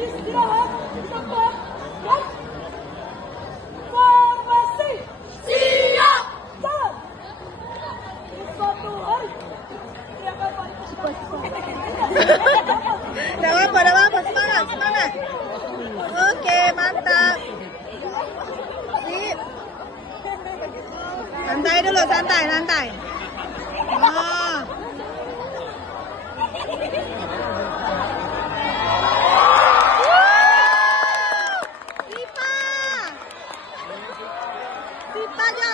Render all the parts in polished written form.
Istirahat, tempat, dan formasi. Siap. Jalan. Satu hari. Tidak apa-apa, semangat, semangat. Oke, mantap. Sip. Santai dulu, santai, santai. Oh. Sipa aja.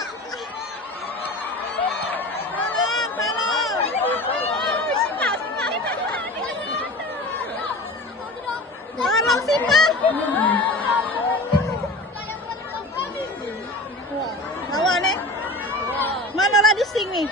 Tolong Sipa. Lawan mana lah di sini?